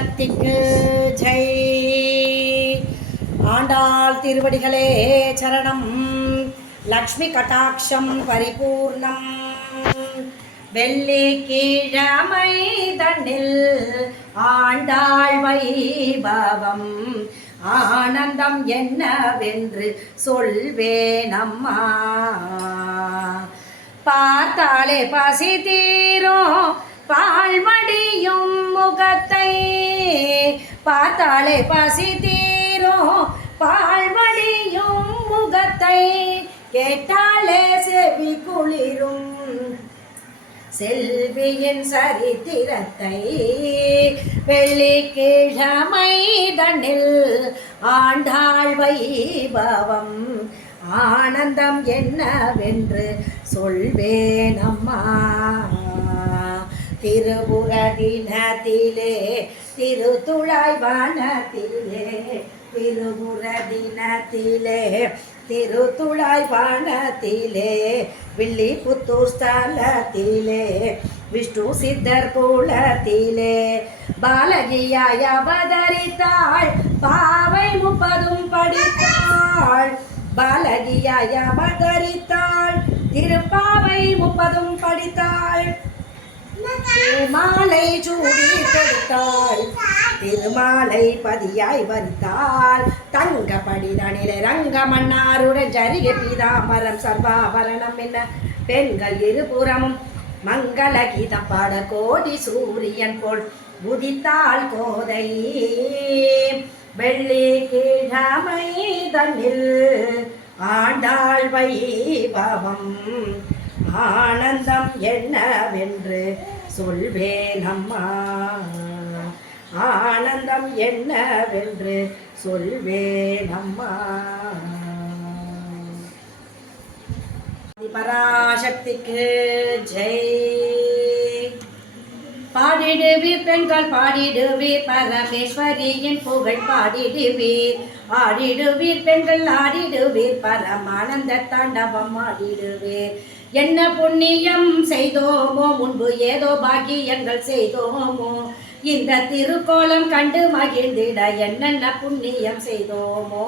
பராசக்திக்கு ஜெய். ஆண்டாள் திருவடிகளே சரணம். லக்ஷ்மி கடாட்சம் பரிபூர்ணம். வெள்ளிக்கிழமை தன்னில் ஆண்டாள் வைபவம் ஆனந்தம் என்னவென்று சொல்வேனம்மா. பார்த்தாலே பசி தீரும் பால்மடியும் முகத்தை, பார்த்தாலே பசி தீரும் பால்மடியும் முகத்தை, கேட்டாலே செவி குளிரும் செல்வியின் சரித்திரத்தை. வெள்ளிக்கிழமை தன்னில் ஆண்டாள் வைபவம் ஆனந்தம் என்னவென்று சொல்வேனம்மா. திருபுர தினத்திலே திருத்துழாய் வானத்திலே, திருபுர தினத்திலே திருத்துழாய் வானத்திலே, வில்லிபுத்தூர் ஸ்தலத்திலே விஷ்ணு சித்தர் குலத்திலே பாலகியாய் அவதரித்தாள், பாவை 30 படித்தாள். பாலகியாய் அவதரித்தாள், திருப்பாவை 30 படித்தாள். திருமாலை சூடி கொடுத்தாள், திருமாலை பதியாய் வரித்தாள். தங்கப்படி தனிலை ரங்க மன்னாருடன் ஜரிகை பீதாம்பரம் சர்வாபரணம் என்ன பெண்கள் இருபுறமும் மங்கள கீதம் பாட கோடி சூரியன் போல் உதித்தாள் கோதை. வெள்ளிக்கிழமை தன்னில் ஆண்டாள் வைபவம் ஆனந்தம் என்னவென்று சொல்வேனம்மா. ஆனந்தம் என்னவென்று சொல்வேனம்மா. பராசக்திக்கு ஜெய். பாடிடுவீர் பெண்கள் பாடிடுவீர் பரமேஸ்வரியின் புகழ் பாடிடுவீர். ஆடிடுவீர் பெண்கள் ஆடிடுவீர் பரமானந்த தாண்டவம் ஆடிடுவீர். என்ன புண்ணியம் செய்தோமோ முன்பு ஏதோ பாக்கியங்கள் செய்தோமோ, இந்த திருக்கோலம் கண்டு மகிழ்ந்திட என்னென்ன புண்ணியம் செய்தோமோ.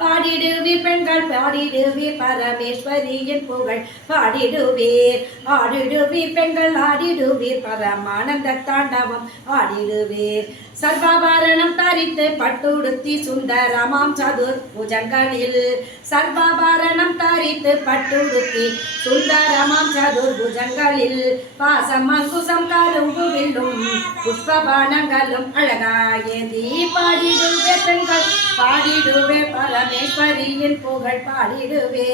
பாடிடுவீர் பெண்கள் பாடிடுவீர் பரமேஸ்வரியின் புகழ் பாடிடுவீர். ஆடிடுவீர் பெண்கள் ஆடிடுவீர் பரமானந்த தாண்டவம் ஆடிடுவீர். சர்வாபரணம் தரித்து பட்டுடுத்தி சுந்தரமாம் சதுர்புஜங்களில், சர்வாபரணம் தரித்து பட்டுடுத்தி சுந்தரமாம் சதுர்புஜங்களில், பாசம் அங்குசம் கரும்பு வில்லும் புஷ்பபானங்களும் அழகாயேந்தி பாடிடுவே பெண்கள் பாடிடுவே பரமேஸ்வரியின் புகழ் பாடிடுவே.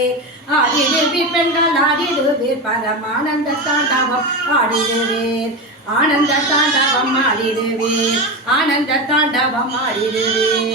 ஆடிடுவீர் பெண்கள் ஆடிடுவீர் பரமானந்த தாண்டவம் ஆடிடுவீர். ஆனந்த தாண்டவம் ஆடிடுவீர். ஆனந்த தாண்டவம் ஆடிடுவீர்.